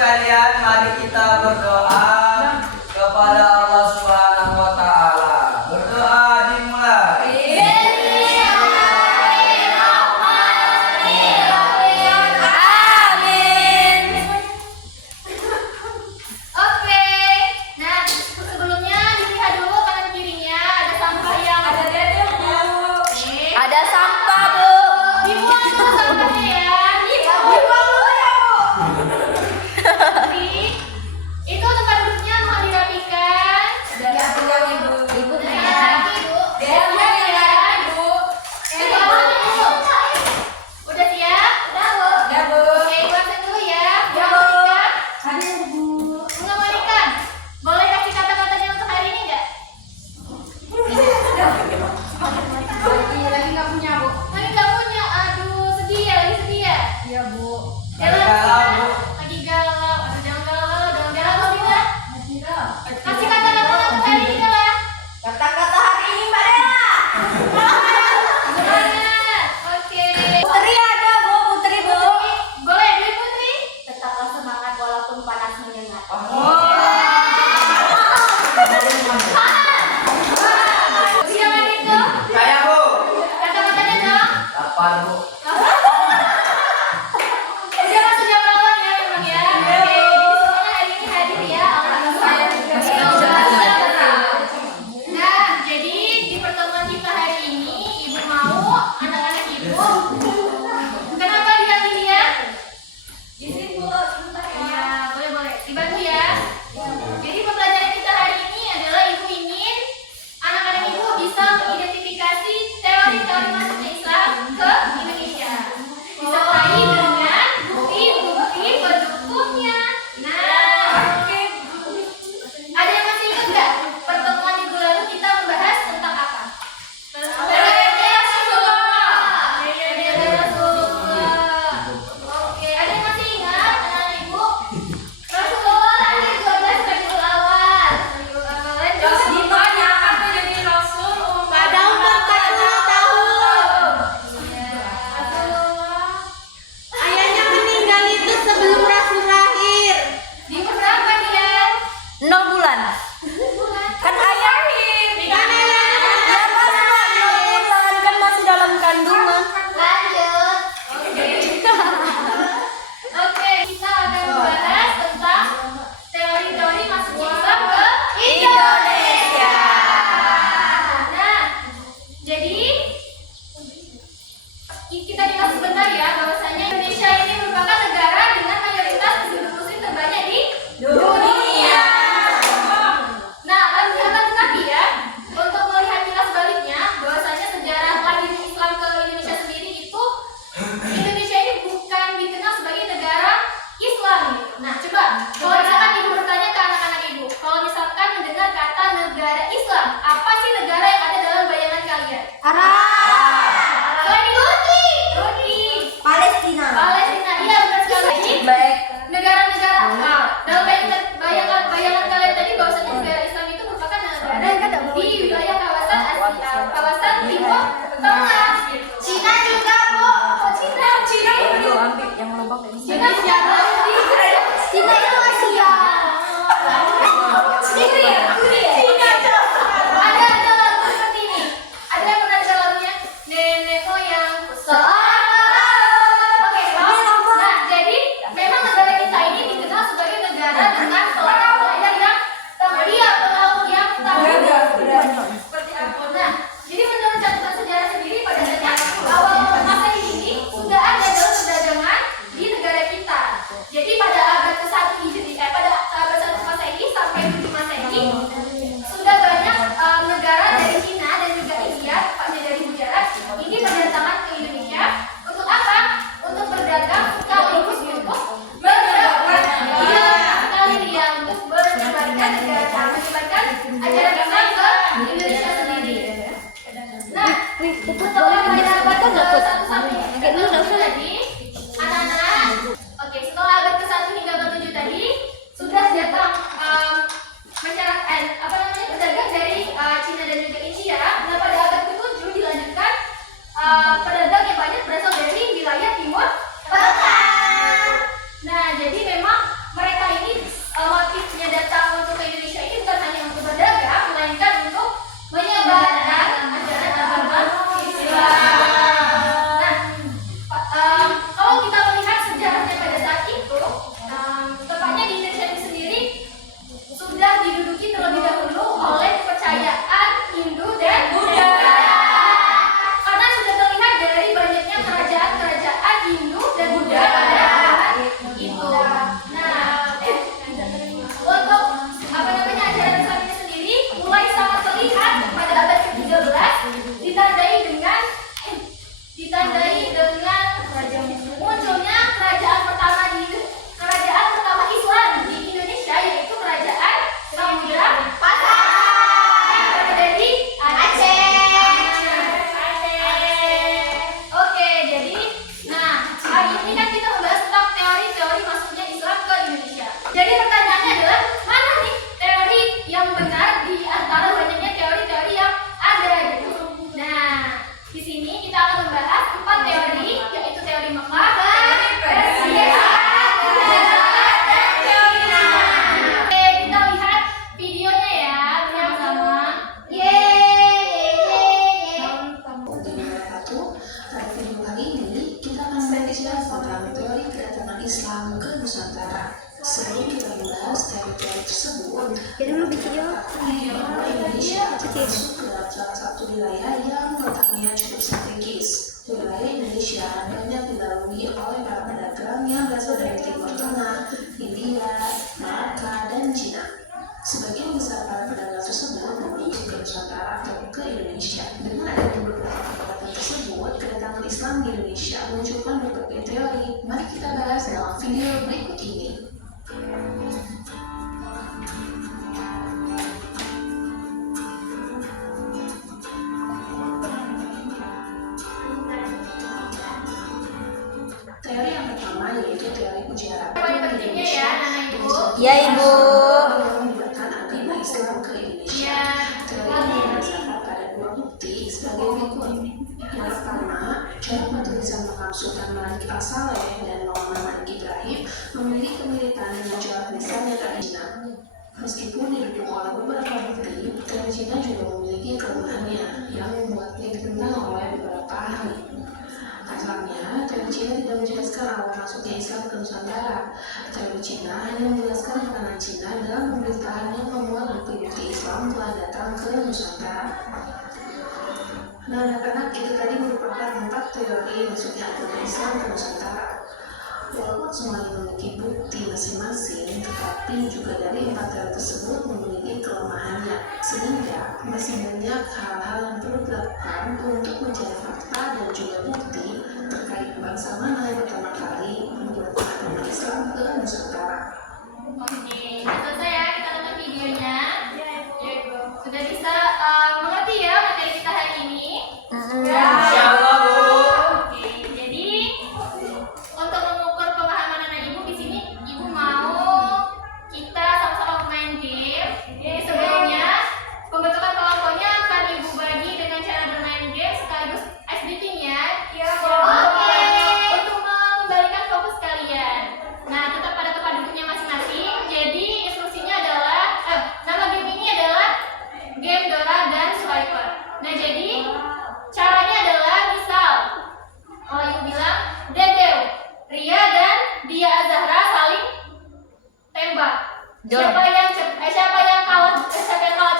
sekalian, mari kita berdoa kepada Allah Subhanahu wa taala. Berdoa dimulai. Nah, jadi memang mereka datang ke Nusantara. Sebelum kita membahas teori-teori tersebut, bahwa Indonesia masuk ke dalam salah satu wilayah yang letaknya cukup strategis. Wilayah Indonesia banyak dilalui oleh para pedagang yang berasal dari Timur Tengah, India, Malaka, dan Cina. Sebagian besar para pedagang tersebut menuju ke Nusantara atau ke Indonesia. Dengan adanya beberapa perdebatan tersebut, kedatangan Islam di Indonesia menunjukkan berbagai teori. Mari kita bahas dalam video berikut ini. Teori yang pertama yaitu teori ujaran. Ya, Ibu. Islam ke Indonesia. Teori ini berdasarkan pada dua bukti sebagai berikut. Yang pertama, cara penulisan makam Sultan Malik As-Saleh dan Maulana Malik Ibrahim memiliki kemiripan dengan cara tulisan yang ada di Cina. Meskipun didukung oleh beberapa bukti, teori Cina juga memiliki kelemahannya yang membuatnya ditentang oleh beberapa ahli. Pasalnya, teori Cina tidak menjelaskan awal masuknya Islam ke Nusantara. Teori Cina hanya menjelaskan peranan Cina dalam pemerintahan yang membuat bukti-bukti Islam telah datang ke Nusantara. Nah, anak-anak, itu tadi merupakan 4 teori masuknya agama Islam ke Nusantara. Walaupun semuanya memiliki bukti masing-masing, tetapi juga dari 4 teori tersebut memiliki kelemahannya, sehingga masih banyak hal-hal yang perlu dilakukan untuk mencari fakta dan juga bukti terkait bangsa mana yang pertama kali membuat agama Islam ke Nusantara. Oke, selesai ya, kita nonton videonya. Sudah bisa mengerti ya materi kita hari ini? Insyaallah, Bu. Oke, jadi untuk mengukur pemahaman anak ibu di sini, ibu mau kita sama-sama main game. Jadi sebelumnya pembentukan kelompoknya akan ibu bagi dengan cara bermain game sekaligus ice breaking ya. Oke. Untuk membalikan fokus kalian. Nah, tetap pada tempat duduknya masing-masing. Jadi instruksinya adalah nama game ini adalah game Dora dan Swiper. Nah, jadi caranya adalah misal ibu bilang Dedeu, Ria dan Dia Azahra saling tembak. Siapa yang kalah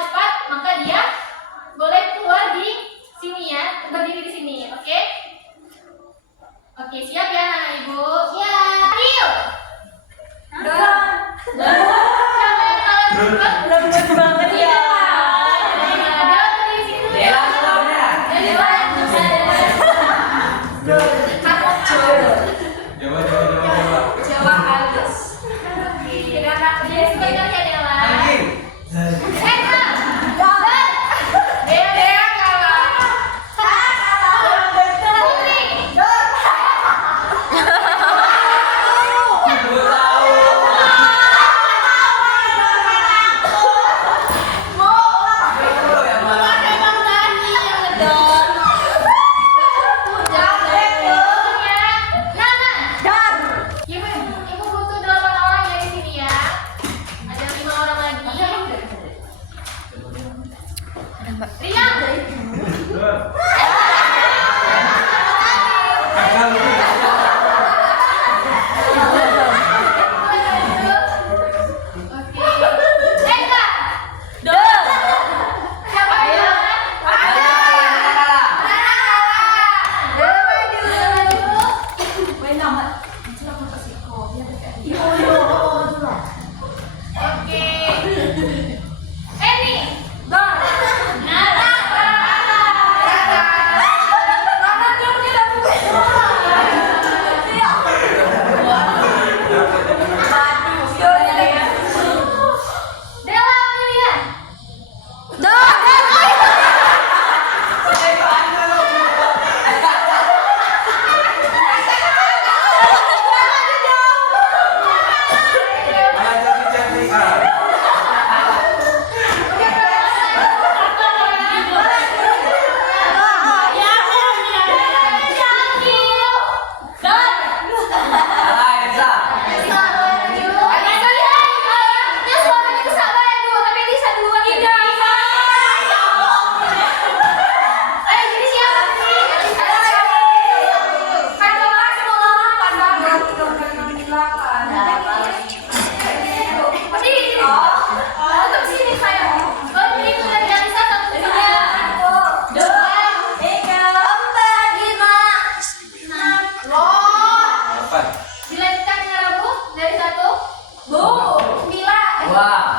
cepat, maka dia boleh keluar di sini ya, berdiri di sini, oke? Oke, siap ya anak ibu? Siap. Rio. Siapa yang kalah cepat? Lembut banget ya. Jawa halus. Jadi sebentar ya Wah,